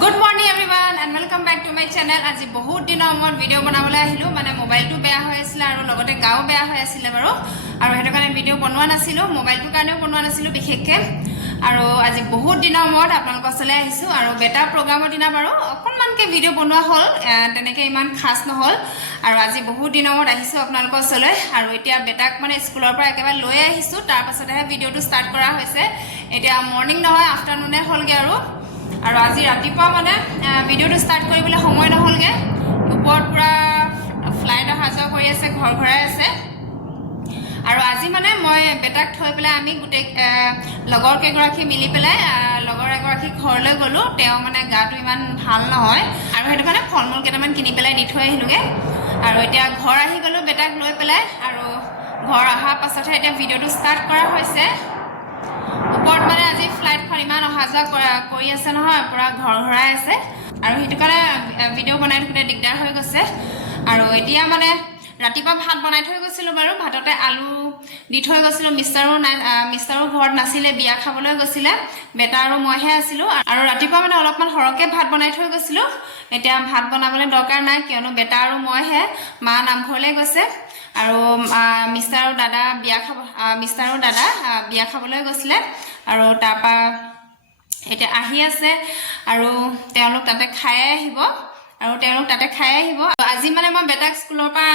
Good morning everyone and welcome back to my channel. আজি বহুত দিনৰ মূৰত ভিডিও বনাবলৈ আহিলো মানে মোবাইলটো বেয়া হৈ আছিল আৰু লগতে গাও বেয়া হৈ আছিল বাৰু আৰু হেতু কাৰণে ভিডিও বনোৱা নাছিলো মোবাইলটোৰ কাৰণেও বনোৱা নাছিলো বিশেষকে আৰু আজি বহুত দিনৰ মূৰত আপোনালোকৰ চলে আহিছো আৰু বেটা প্ৰগ্ৰামৰ দিনা বাৰু অকনমানকে ভিডিও বনোৱা হল তেনেকে ইমান খাস নহল আৰু আজি বহুত দিনৰ মূৰত আহিছো আপোনালোকৰ চলে আৰু এতিয়া বেটাক মানে স্কুলৰ পৰা একেবাৰে লৈ আহিছো তাৰ পাছতহে ভিডিওটো ষ্টাৰ্ট কৰা হৈছে এতিয়া মৰ্নিং নহয় আফটাৰনুনে হলগে আৰু আজি ৰাতিপুৱা মানে ভিডিওটো ষ্টাৰ্ট কৰিবলৈ সময় নহলগে ওপৰত পুৰা ফ্লাইট অহা যোৱা কৰি আছে ঘৰ ঘৰাই আছে আৰু আজি মানে মই বেটাক থৈ পেলাই আমি গুটে লগৰ কেগৰাকী মিলি পেলাই লগৰ এগৰাকী ঘৰলৈ গলো তেওঁ মানে গাটো ইমান ভাল নহয় আৰু হেতু কাৰণে ফলমূল কেইটামান কিনি পেলাই দি থৈ আহিলোগে আৰু এতিয়া ঘৰ আহি গলো বেটাক লৈ পেলাই আৰু ঘৰ অহা পাছতহে এতিয়া ভিডিওটো ষ্টাৰ্ট কৰা হৈছে ওপৰত মানে আজি ফ্লাইটখন ইমান অহা যোৱা কৰি আছে নহয় পুৰা ঘৰ ঘৰাই আছে আৰু হেতু কাৰণে ভিডিও বনাই থাকোতে দিগদাৰ হৈ গৈছে আৰু এতিয়া মানে ৰাতিপুৱা ভাত বনাই থৈ গৈছিলো বাৰু ভাততে আলু দি থৈ গৈছিলো মিষ্টাৰো ঘৰত নাছিলে বিয়া খাবলৈ গৈছিলে বেটা আৰু মইহে আছিলো আৰু ৰাতিপুৱা মানে অলপমান হৰকে ভাত বনাই থৈ গৈছিলো এতিয়া ভাত বনাবলৈ দৰকাৰ নাই কিয়নো বেটা আৰু মইহে মা নামঘৰলৈ গৈছে আৰু মিষ্টাৰো দাদা বিয়া খাবলৈ গৈছিলে আৰু তাৰপা এতিয়া আহি আছে আৰু তেওঁলোক তাতে খাই আহিব আজি মানে মই বেটাক স্কুলৰ পৰা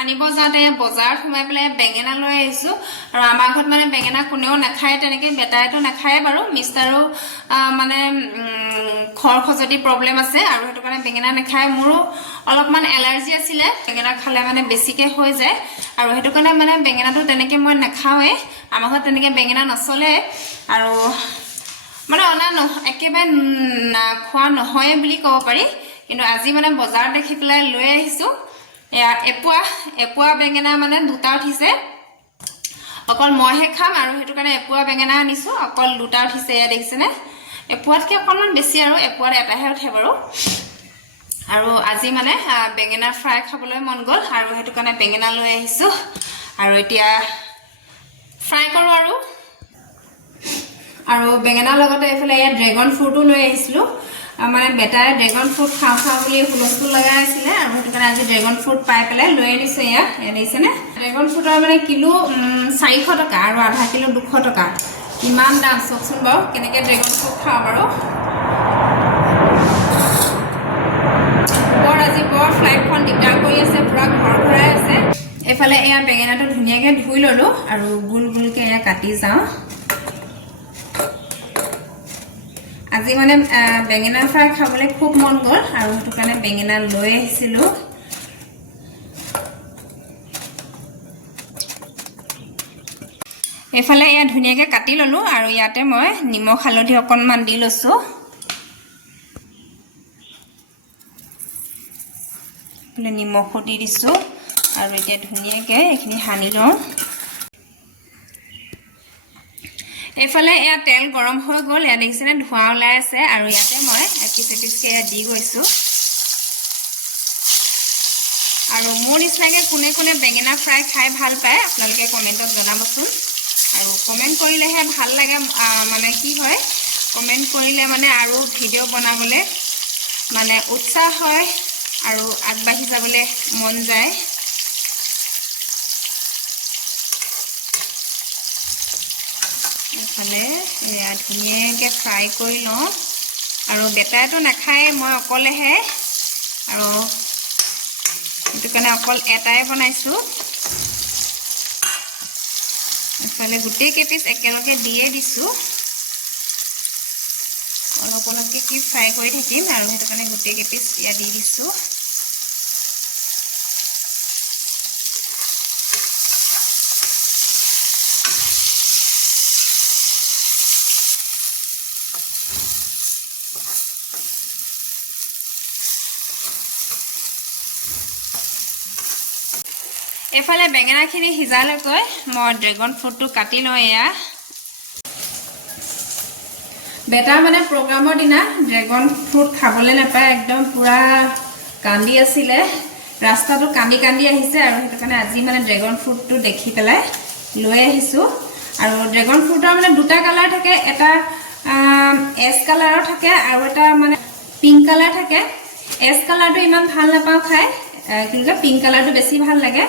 আনিব যাওঁতে বজাৰত সোমাই পেলাই বেঙেনা লৈ আহিছো আৰু আমাৰ ঘৰত মানে বেঙেনা কোনেও নাখায় তেনেকে বেটাইটো নাখায় বাৰু মিষ্টাৰো মানে খৰ খজতি প্ৰব্লেম আছে আৰু হেতু কাৰণে বেঙেনা নাখায় মোৰো অলপমান এলাৰ্জি আছিলে বেঙেনা খালে মানে বেছিকে হৈ যায় আৰু হেতু কাৰণে মানে বেঙেনাটো তেনেকে মই নাখাওৱে আমাৰ ঘৰত তেনেকে বেঙেনা নচলে আৰু মানে একেবাৰে খোৱা নহয় বুলি ক'ব পাৰি কিন্তু আজি মানে বজাৰ দেখি পেলাই লৈ আহিছো এপুৱা বেঙেনা মানে দুটা উঠিছে অকল মইহে খাম আৰু হেতু কাৰণে এপুৱা বেঙেনা আনিছো অকল দুটা উঠিছে এয়া দেখিছেনে এপুৱাতকে অকনমান বেছি আৰু এপুৱাত এটাহে উঠে বাৰু আৰু আজি মানে বেঙেনা ফ্ৰাই খাবলৈ মন গ'ল আৰু হেতু কাৰণে বেঙেনা লৈ আহিছো আৰু এতিয়া ফ্ৰাই কৰো আৰু বেঙেনাৰ লগতে এফালে এয়া ড্ৰেগন ফ্ৰুটো লৈ আহিছিলো মানে বেটাই ড্ৰেগন ফ্ৰুট খাওঁ বুলি হুলস্থুল লগাই আছিলে আৰু হেতু কাৰণে আজি ড্ৰেগন ফ্ৰুট পাই পেলাই লৈ আনিছে এয়া দেখিছেনে ড্ৰেগন ফ্ৰুটৰ মানে কিলো 400 টকা আৰু আধা কিলো 200 টকা কিমান দাম চকচোন বাৰু কেনেকে ড্ৰেগন ফ্ৰুট খাওঁ বাৰু আজি বৰ ফ্লাইটখন দিগদাৰ কৰি আছে পুৰা ঘৰ ঘৰাই আছে এফালে এয়া বেঙেনাটো ধুনীয়াকে ধুই ললো আৰু গুল গুলকে এয়া কাটি যাওঁ আজি মানে বেঙেনা ফ্ৰাই খাবলৈ খুব মন গ'ল আৰু হেতু কাৰণে বেঙেনা লৈ আহিছিলো এফালে এয়া ধুনীয়াকে কাটি ললো আৰু ইয়াতে মই নিমখ হালধি অকনমান দি লৈছো নিমখো দি দিছো আৰু এতিয়া ধুনীয়াকে এইখিনি সানি লওঁ এফালে এয়া তেল গৰম হৈ গ'ল এয়া দেখিছেনে ধোঁৱা ওলাই আছে আৰু ইয়াতে মই কিচিকিচকে দি গৈছো আৰু মোৰ নিচিনাকে কোনে কোনে বেঙেনা ফ্ৰাই খাই ভাল পায় আপোনালোকে কমেন্টত জনাবচোন আৰু কমেন্ট কৰিলেহে ভাল লাগে মানে কি হয় কমেন্ট কৰিলে মানে আৰু ভিডিও বনাবলে মানে উৎসাহ হয় আৰু আগবাঢ়ি যাবলৈ মন যায় এফালে ধুনীয়াকৈ ফ্ৰাই কৰি লওঁ আৰু বেটাইটো নাখায় মই অকলেহে আৰু সেইটো কাৰণে অকল এটাই বনাইছোঁ এফালে গোটেই কেইপিচ একেলগে দিয়ে দিছোঁ অলপ অলপকৈ কি ফ্ৰাই কৰি থাকিম আৰু সেইটো কাৰণে গোটেই কেইপিচ ইয়াত দি দিছোঁ এফালে বেঙেনাখিনি সিজালৈকৈ মই ড্ৰেগন ফ্ৰুটটো কাটি লওঁ এয়া বেটা মানে প্ৰগ্ৰামৰ দিনা ড্ৰেগন ফ্ৰুট খাবলৈ নাপায় একদম পুৰা কান্দি আছিলে ৰাস্তাটো কান্দি আহিছে আৰু হেতু কাৰণে আজি মানে ড্ৰেগন ফ্ৰুটটো দেখি পেলাই লৈ আহিছো আৰু ড্ৰেগন ফ্ৰুটৰ মানে দুটা কালাৰ থাকে এটা এছ কালাৰৰ থাকে আৰু এটা মানে পিংক কালাৰ থাকে এছ কালাৰটো ইমান ভাল নাপাওঁ খাই কিন্তু পিংক কালাৰটো বেছি ভাল লাগে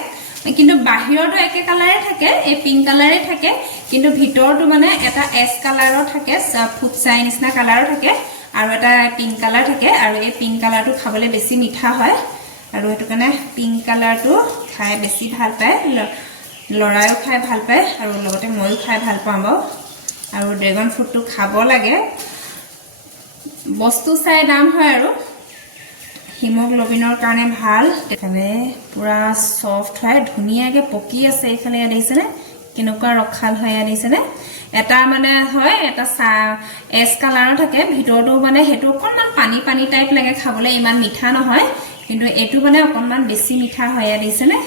কিন্তু বাহিৰটো একে কালাৰে থাকে এই পিংক কালাৰে থাকে কিন্তু ভিতৰটো মানে এটা এছ কালাৰৰ থাকে ফুটছাই নিচিনা কালাৰৰ থাকে আৰু এটা পিংক কালাৰ থাকে আৰু এই পিংক কালাৰটো খাবলৈ বেছি মিঠা হয় আৰু এটো কাৰণে পিংক কালাৰটো খাই বেছি ভাল পায় লৰায়ো খাই ভাল পায় আৰু লগতে ময়ো খাই ভাল পাওঁ আৰু ড্ৰেগন ফ্ৰুটটো খাব লাগে বস্তু চাই দাম হয় আৰু হিমোগ্লোবিনৰ কাৰণে ভাল তেনে পুৰা সফট হয় ধুনিয়াকে পকি আছে এইফালে আনিছেনে কেনেকুৱা ৰখাল হয় আনিছেনে এটা মানে হয় এটা এছ কালাৰৰ থাকে ভিতৰটো মানে হেতু অকনমান পানী পানী টাইপ লাগে খাবলৈ ইমান মিঠা নহয় কিন্তু এটো মানে অকনমান বেছি মিঠা হয় আনিছেনে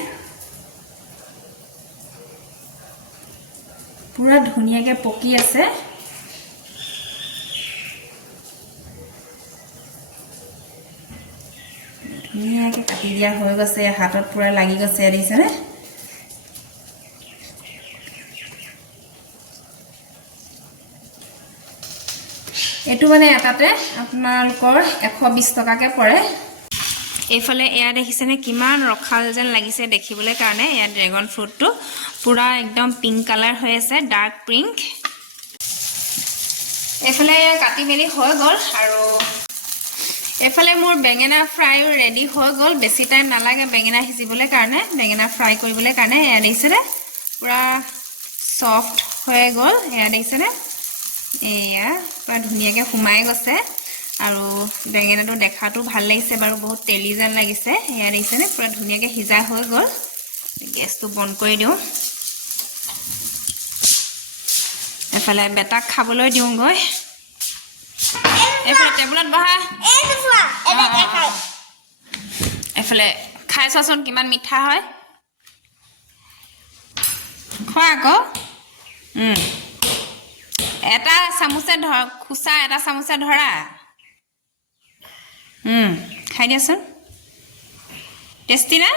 পুৰা ধুনিয়াকে পকি আছে ধুনিয়াকে কাটি দিয়া হৈ গৈছে হাতত পুৰা লাগি গৈছে দিছেনে এটো মানে এটাতে আপোনালোকৰ 120 টকাকে পৰে এইফালে এয়া দেখিছেনে কিমান ৰখাল যেন লাগিছে দেখিবলৈ কাৰণে এয়া ড্ৰেগন ফ্ৰুটটো পুৰা একদম পিংক কালাৰ হৈ আছে ডাৰ্ক পিংক এইফালে কাটি মেলি হৈ গল আৰু এফালে মোৰ বেঙেনা ফ্ৰাই ৰেডি হৈ গল বেছি টাইম নালাগে বেঙেনা সিজিবলৈ কাৰণে বেঙেনা ফ্ৰাই কৰিবলৈ কাৰণে এয়া দেখিছেনে পুৰা সফট হৈ গল এয়া দেখিছেনে এয়া পুৰা ধুনিয়াকে ফুমাই গৈছে আৰু বেঙেনাটো দেখাটো ভাল লাগিছে বাৰু বহুত তেলি যেন লাগিছে এয়া দেখিছেনে পুৰা ধুনিয়াকে সিজা হৈ গল গেছটো বন্ধ কৰি দিও এফালে বেটাক খাবলৈ দিও গৈ এফালে টেবুলত বহা এফালে খাই চাচোন কিমান মিঠা হয় খোৱা আকৌ এটা চামুচে ধৰ খুচা এটা চামুচে ধৰা খাই দিয়াচোন টেষ্টি না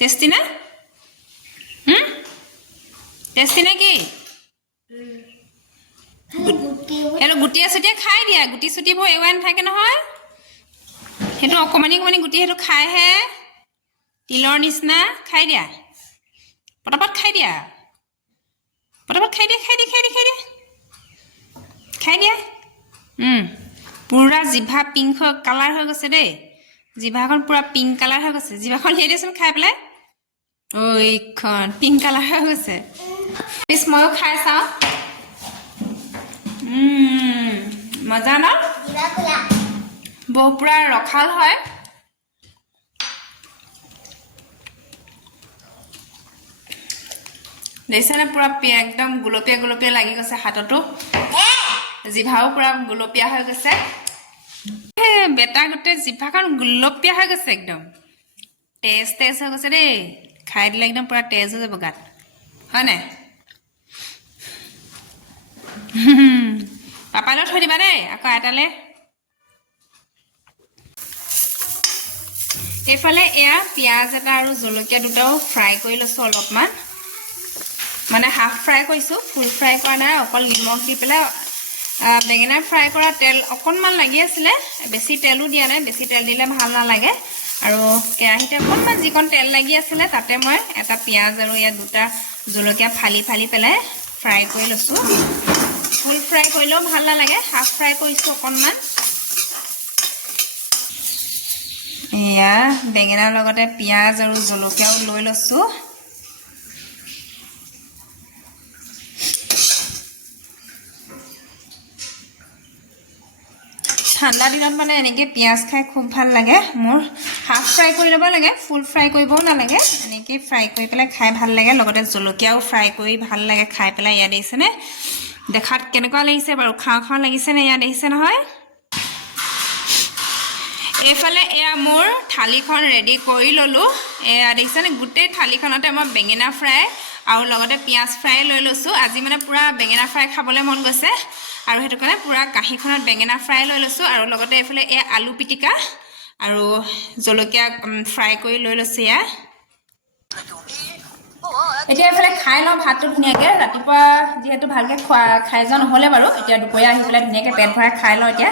টেষ্টি না টেষ্টি না কি এটো গুটিয়া চুটিয়া খাই দিয়া গুটি চুটিবোৰ এৱান থাকে নহয় হেতু অকমানি অকমানি গুটি হেতু খাই হে তিলৰ নিচিনা খাই দিয়া পটাপট খাই দিয়া পুৰা জিভা পিংক কালাৰ হৈ গৈছে দেই জিভাখন পুৰা পিংক কালাৰ হৈ গৈছে জিভাখন হেৰি দেচোন খাই পেলাই ওইখন পিংক কালাৰ হৈ গৈছে পিছ ময়ো খাই চাওঁ মজা ন বহু পুৰা ৰখাল হয় দেখিছেনে পুৰা একদম গুলপীয়া গুলপীয়া লাগি গৈছে হাততো জিভাও পুৰা গুলপীয়া হৈ গৈছে বেটা গোটে জিভাখন গুলপীয়া হৈ গৈছে একদম তেজ হৈ গৈছে দেই খাই দিলে একদম পুৰা তেজ হৈ যাব গাত হয় নাই পাপালৈ থৈ দিবা দেই আকৌ এটালে এইফালে এয়া পিয়াজ এটা আৰু জলকীয়া দুটাও ফ্ৰাই কৰি লৈছো অলপমান মানে হাফ ফ্ৰাই কৰিছো ফুল ফ্ৰাই কৰা নাই অকল নিমখ দি পেলাই বেঙেনা ফ্ৰাই কৰা তেল অকনমান লাগি আছিলে বেছি তেলো দিয়া নাই বেছি তেল দিলে ভাল নালাগে আৰু কেৰাহীতে অকনমান যিকণ তেল লাগি আছিলে তাতে মই এটা পিয়াজ আৰু ইয়া দুটা জলকীয়া ফালি পেলাই ফ্ৰাই কৰি লৈছো ফুল ফ্ৰাই কৰিলেও ভাল নালাগে হাফ ফ্ৰাই কৰিছো অকনমান এয়া বেঙেনাৰ লগতে পিয়াজ আৰু জলকীয়াও লৈ লৈছো ঠাণ্ডা দিনত মানে এনেকৈ পিয়াজ খাই খুব ভাল লাগে মোৰ হাফ ফ্ৰাই কৰি ল'ব লাগে ফুল ফ্ৰাই কৰিবও নালাগে এনেকৈ ফ্ৰাই কৰি পেলাই খাই ভাল লাগে লগতে জলকীয়াও ফ্ৰাই কৰি ভাল লাগে খাই পেলাই ইয়াত দেখিছেনে দেখাত কেনেকুৱা লাগিছে বাৰু খাওঁ লাগিছেনে ইয়াত দেখিছে নহয় এইফালে এয়া মোৰ থালিখন ৰেডি কৰি ল'লোঁ এয়া দেখিছেনে গোটেই থালিখনতে মই বেঙেনা ফ্ৰাই আৰু লগতে পিয়াজ ফ্ৰাই লৈ লৈছোঁ আজি মানে পুৰা বেঙেনা ফ্ৰাই খাবলৈ মন গৈছে আৰু হেতু কাৰণে পুৰা কাহিখনত বেঙেনা ফ্ৰাই লৈ লৈছোঁ আৰু লগতে এইফালে এয়া আলু পিটিকা আৰু জলকীয়া ফ্ৰাই কৰি লৈ লৈছোঁ এয়া এতিয়া এফালে খাই লওঁ ভাতটো ধুনীয়াকৈ ৰাতিপুৱা যিহেতু ভালকৈ খাই যোৱা নহ'লে বাৰু এতিয়া দুপৰীয়া আহি পেলাই ধুনীয়াকৈ পেট ভৰাই খাই লওঁ এতিয়া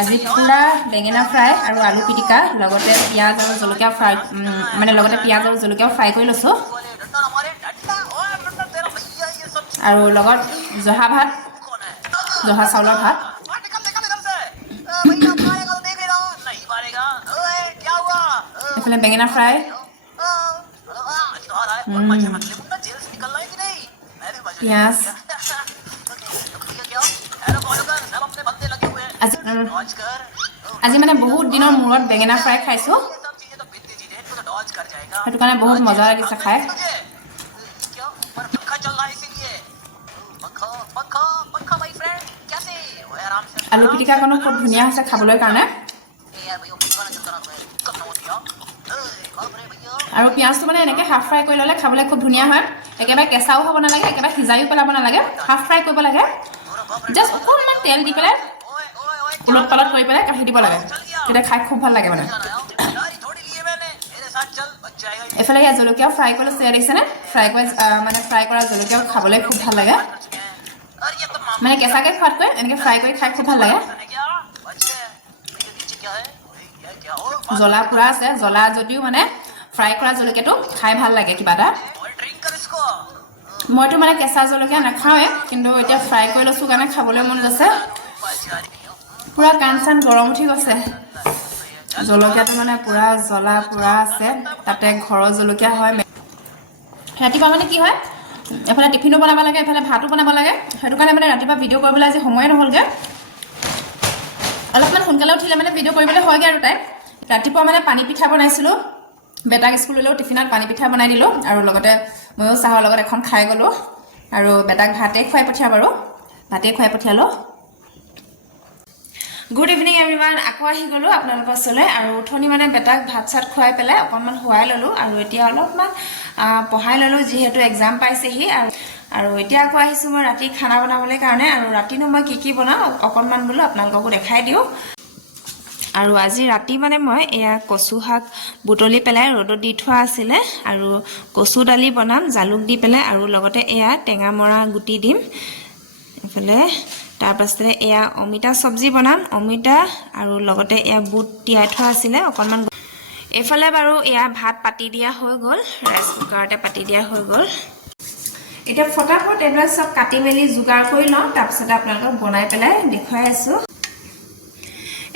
আজি পুৰা বেঙেনা ফ্ৰাই আৰু আলু পিটিকা লগতে পিঁয়াজ আৰু জলকীয়া ফ্ৰাই মানে লগতে পিঁয়াজ আৰু জলকীয়াও ফ্ৰাই কৰি লৈছোঁ আৰু লগত জহা ভাত জহা চাউলৰ ভাত এফালে বেঙেনা ফ্ৰাই পিঁয়াজ আজি মানে বহুত দিনৰ মূৰত বেঙেনা ফ্ৰাই খাইছোঁ সেইটো কাৰণে বহুত মজা লাগিছে খাই আলু পিটিকাকণো খুব ধুনীয়া হৈছে খাবলৈ কাৰণে আৰু পিঁয়াজটো মানে এনেকৈ হাফ ফ্ৰাই কৰি ল'লে খাবলৈ খুব ধুনীয়া হয় একেবাৰে কেঁচাও হ'ব নালাগে একেবাৰে সিজাইও পেলাব নালাগে হাফ ফ্ৰাই কৰিব লাগে জাষ্ট অকণমান তেল দি পেলাই উলট পালট কৰি পেলাই কাঢ়ি দিব লাগে তেতিয়া খাই খুব ভাল লাগে মানে এফালে ইয়াত জলকীয়াও ফ্ৰাই কৰি লৈছে দেখিছেনে ফ্ৰাই কৰা জলকীয়াও খাবলৈ খুব ভাল লাগে মানে কেঁচাকৈ খোৱাতকৈ এনেকৈ ফ্ৰাই কৰি খাই খুব ভাল লাগে জ্বলা পুৰা আছে জ্বলা যদিও মানে ফ্ৰাই কৰা জলকীয়াটো খাই ভাল লাগে কিবা এটা মইতো মানে কেঁচা জলকীয়া নাখাওঁৱে কিন্তু এতিয়া ফ্ৰাই কৰি লৈছোঁ কাৰণে খাবলৈ মন গৈছে পুৰা কাণ চান গৰম উঠি গৈছে জলকীয়াটো মানে পুৰা জ্বলা পুৰা আছে তাতে ঘৰৰ জলকীয়া হয় ৰাতিপুৱা মানে কি হয় এফালে টিফিনো বনাব লাগে এফালে ভাতো বনাব লাগে সেইটো কাৰণে মানে ৰাতিপুৱা ভিডিঅ' কৰিবলৈ আজি সময়ে নহ'লগৈ অলপমান সোনকালে উঠিলে মানে ভিডিঅ' কৰিবলৈ হয়গৈ আৰু তাই ৰাতিপুৱা মানে পানী পিঠা বনাইছিলোঁ বেটাক স্কুললৈও টিফিনত পানী পিঠা বনাই দিলোঁ আৰু লগতে ময়ো চাহৰ লগত এখন খাই গ'লোঁ আৰু বেটাক ভাতেই খুৱাই পঠিয়ালোঁ গুড ইভিনিং এভৰিৱান আকৌ আহি গ'লোঁ আপোনালোকৰ ওচৰলৈ আৰু উঠনি মানে বেটাক ভাত চাত খুৱাই পেলাই অকণমান শুৱাই ল'লোঁ আৰু এতিয়া অলপমান পঢ়াই ল'লোঁ যিহেতু এক্সাম পাইছেহি আৰু এতিয়া আকৌ আহিছোঁ মই ৰাতি খানা বনাবলৈ কাৰণে আৰু ৰাতিনো মই কি বনাওঁ অকণমান বোলো আপোনালোককো দেখাই দিওঁ আৰু আজি ৰাতি মানে মই এয়া কচু শাক বুটলি পেলাই ৰ'দত দি থোৱা আছিলে আৰু কচু দালি বনাম জালুক দি পেলাই আৰু লগতে এয়া টেঙামৰা গুটি দিম এফালে তাৰপাছতে এয়া অমিতা চব্জি বনাম অমিতা আৰু লগতে এয়া বুট তিয়াই থোৱা আছিলে অকণমান এইফালে বাৰু এয়া ভাত পাতি দিয়া হৈ গ'ল ৰাইচ কুকাৰতে পাতি দিয়া হৈ গ'ল এতিয়া ফটাফট এইবিলাক চব কাটি মেলি যোগাৰ কৰি লওঁ তাৰপিছতে আপোনালোকক বনাই পেলাই দেখুৱাই আছোঁ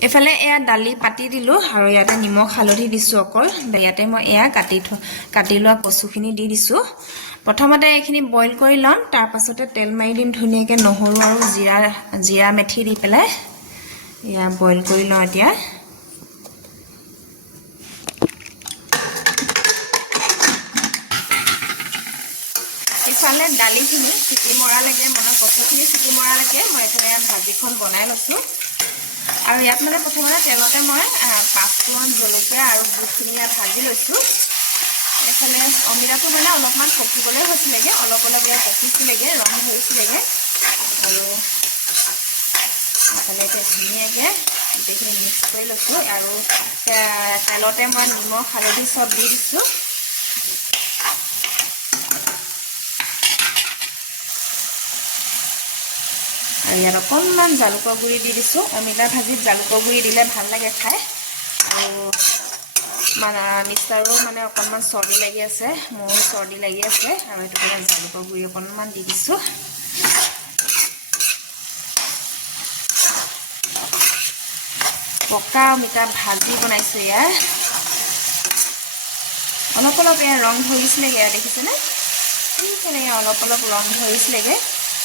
এফালে এয়া দালি পাতি দিলোঁ আৰু ইয়াতে নিমখ হালধি দিছোঁ অকল ইয়াতে মই এয়া কাটি লোৱা কচুখিনি দি দিছোঁ প্ৰথমতে এইখিনি বইল কৰি ল'ম তাৰপাছতে তেল মাৰি দিম ধুনীয়াকৈ নহৰু আৰু জিৰা মেথি দি পেলাই এয়া বইল কৰি লওঁ এতিয়া ইফালে দালিখিনি চিটি মৰালৈকে মানে কচুখিনি চিটি মৰালৈকে মই এইফালে ভাজিখন বনাই লৈছোঁ আৰু ইয়াত মানে প্ৰথমতে তেলতে মই পাঁচফোৰণ জলকীয়া আৰু বুটখিনি ইয়াত ভাজি লৈছোঁ এফালে অমিতাটো মানে অলপমান পকিবলৈ হৈছিলেগৈ অলপ ইয়াত পকিছিলেগৈ ৰং ধৰিছিলেগৈ আৰু এফালে এতিয়া ধুনীয়াকৈ গোটেইখিনি মিক্স কৰি লৈছোঁ আৰু তেলতে মই নিমখ হালধি চব দি দিছোঁ আৰু ইয়াত অকণমান জালুকৰ গুড়ি দি দিছোঁ অমিতা ভাজিত জালুকৰ গুড়ি দিলে ভাল লাগে খাই আৰু মানে মিষ্টাৰো মানে অকণমান চৰ্দি লাগি আছে মোৰো চৰ্দি লাগি আছে আৰু সেইটো কাৰণে জালুকৰ গুড়ি অকণমান দি দিছোঁ পকা অমিতা ভাজি বনাইছোঁ ইয়াৰ অলপ এয়া ৰং ধৰিছিলেগৈ এয়া দেখিছেনে কেনেকৈ অলপ ৰং ধৰিছিলেগৈ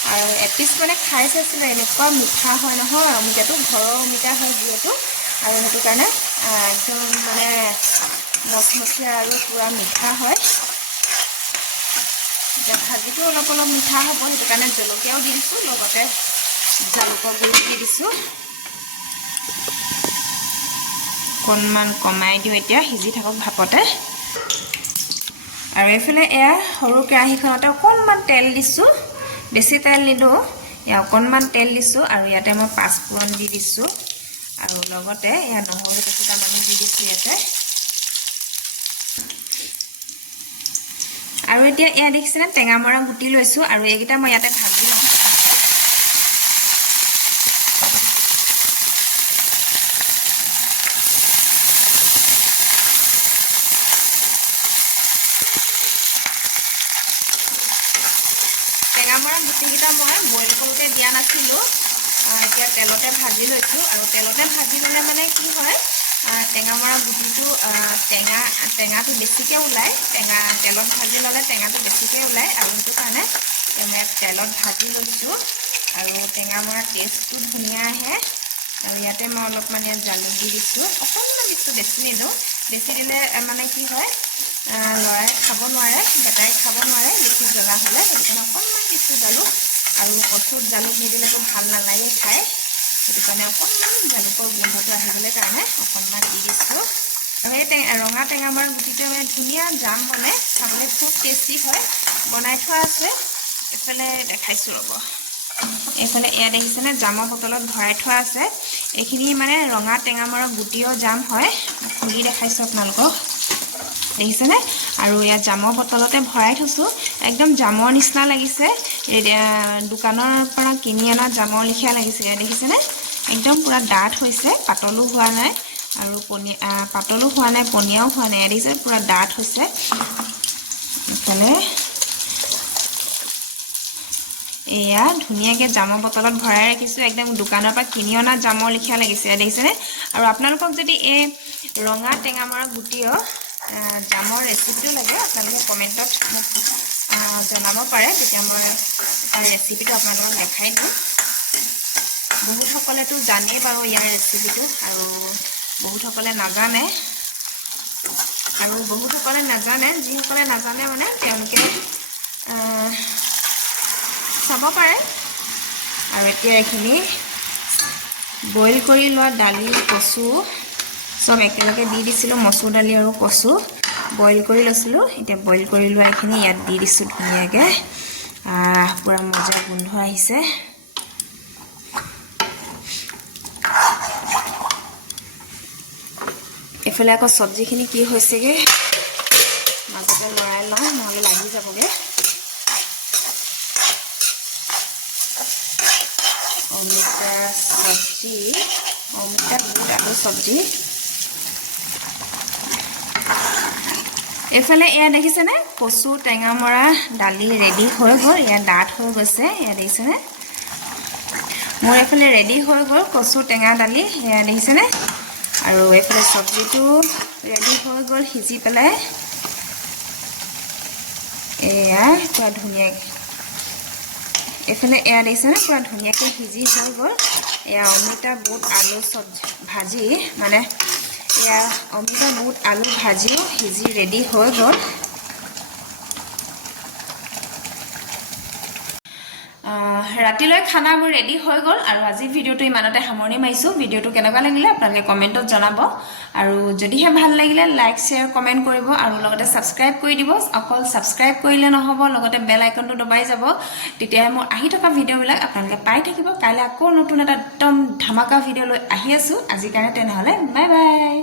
আৰু এপিচ মানে খাই চাইছিলে এনেকুৱা মিঠা হয় নহয় অমিতাটো ঘৰৰ অমিতা হয় যিহেতু আৰু সেইটো কাৰণে একদম মানে মচমচীয়া আৰু পুৰা মিঠা হয় এতিয়া ভাজিটো অলপ মিঠা হ'ব সেইটো কাৰণে জলকীয়াও দি দিছোঁ লগতে জালুকৰ গুড়ি দি দিছোঁ অকণমান কমাই দিওঁ এতিয়া সিজি থাকক ভাপতে আৰু এইফালে এয়া সৰু কেৰাহীখনতে অকণমান তেল দিছোঁ বেছি তেল নিদিওঁ এয়া অকণমান তেল দিছোঁ আৰু ইয়াতে মই পাঁচফোৰণ দি দিছোঁ আৰু লগতে এয়া নহৰু কেইটামান দি দিছোঁ ইয়াতে আৰু এতিয়া এয়া দেখিছেনে টেঙামৰা গুটি লৈছোঁ আৰু এইকেইটা মই ইয়াতে ভাজি টেঙামৰা গুটিকেইটা মই বইল কৰোঁতে দিয়া নাছিলোঁ এতিয়া তেলতে ভাজি লৈছোঁ আৰু তেলতে ভাজি ল'লে মানে কি হয় টেঙামৰা গুটিটো টেঙাটো বেছিকৈ ওলায় তেলত ভাজি ল'লে টেঙাটো বেছিকৈ ওলায় আৰু সেইটো কাৰণে মই তেলত ভাজি লৈছোঁ আৰু টেঙামৰা টেষ্টটো ধুনীয়া আহে আৰু ইয়াতে মই অলপমান ইয়াত জালুক দি দিছোঁ অকণমান দিছোঁ বেছি নিদিওঁ বেছি দিলে মানে কি হয় ল'ৰাই খাব নোৱাৰে বেটাই খাব নোৱাৰে বেছি জ্বলা হ'লে সেইকাৰণে অকণমান দিছোঁ জালুক আৰু কচুত জালুক নিদিলেতো ভাল নালাগে খাই সেইকাৰণে অকণমান জালুকৰ গোন্ধটো আহিবলৈ কাৰণে অকণমান দি দিছোঁ আৰু এই ৰঙা টেঙামৰা গুটিটো মানে ধুনীয়া জাম হ'লে খাবলৈ খুব টেষ্টি হয় বনাই থোৱা আছে এইফালে দেখাইছোঁ ৰ'ব এইফালে এয়া দেখিছেনে জামৰ বটলত ভৰাই থোৱা আছে এইখিনি মানে ৰঙা টেঙামৰা গুটিও জাম হয় খুলি দেখাইছোঁ আপোনালোকক দেখিছেনে আৰু ইয়াত জামৰ বটলতে ভৰাই থৈছোঁ একদম জামৰ নিচিনা লাগিছে দোকানৰ পৰা কিনি অনা জামৰ লেখীয়া লাগিছে দেখিছেনে একদম পুৰা ডাঠ হৈছে পাতলো হোৱা নাই আৰু পাতলো হোৱা নাই পনীয়াও হোৱা নাই দেখিছে পুৰা ডাঠ হৈছে ইফালে এয়া ধুনীয়াকৈ জামৰ বটলত ভৰাই ৰাখিছোঁ একদম দোকানৰ পৰা কিনি অনা জামৰ লেখীয়া লাগিছে দেখিছেনে আৰু আপোনালোকক যদি এই ৰঙা টেঙামৰা গুটিও জামৰ ৰেচিপিটো লাগে আপোনালোকে কমেণ্টত মোক জনাব পাৰে তেতিয়া মই তাৰ ৰেচিপিটো আপোনালোকক দেখাই দিম বহুতসকলেতো জানেই বাৰু ইয়াৰ ৰেচিপিটো আৰু বহুতসকলে নাজানে আৰু বহুতসকলে নাজানে যিসকলে নাজানে মানে তেওঁলোকে চাব পাৰে আৰু এতিয়া এইখিনি বইল কৰি লোৱা দালি কচু সব একেলগে দি দিছিলোঁ মচুৰ দালি আৰু কচু বইল কৰি লৈছিলোঁ এতিয়া বইল কৰি লোৱা এইখিনি ইয়াত দি দিছোঁ ধুনীয়াকৈ পুৰা মজা গোন্ধ আহিছে এইফালে আকৌ চব্জিখিনি কি হৈছেগৈ মাজতে লৰাই লওঁ নহ'লে লাগি যাবগৈ অমিতা চব্জি অমিতা বুট আলু চব্জি এইফালে এয়া দেখিছেনে কচু টেঙামৰা দালি ৰেডি হৈ গ'ল এয়া ডাঠ হৈ গৈছে এয়া দেখিছেনে মোৰ এইফালে ৰেডি হৈ গ'ল কচু টেঙা দালি এয়া দেখিছেনে আৰু এইফালে চব্জিটো ৰেডি হৈ গ'ল সিজি পেলাই এয়া পুৰা ধুনীয়াকৈ এইফালে এয়া দেখিছেনে পুৰা ধুনীয়াকৈ সিজি হৈ গ'ল এয়া অমিতা বুট আলু চব্জি ভাজি মানে এয়া অমিতা বুট আলু ভাজিও সিজি ৰেডি হৈ গ'ল ৰাতিলৈ খানাবোৰ ৰেডি হৈ গ'ল আৰু আজি ভিডিঅ'টো ইমানতে সামৰণি মাৰিছোঁ ভিডিঅ'টো কেনেকুৱা লাগিলে আপোনালোকে কমেণ্টত জনাব আৰু যদিহে ভাল লাগিলে লাইক শ্বেয়াৰ কমেণ্ট কৰিব আৰু লগতে ছাবস্ক্ৰাইব কৰি দিব অকল ছাবস্ক্ৰাইব কৰিলে নহ'ব লগতে বেল আইকনটো দবাই যাব তেতিয়াহে মোৰ আহি থকা ভিডিঅ'বিলাক আপোনালোকে পাই থাকিব কাইলৈ আকৌ নতুন এটা একদম ধামাকা ভিডিঅ' লৈ আহি আছোঁ আজিৰ কাৰণে তেনেহ'লে বাই বাই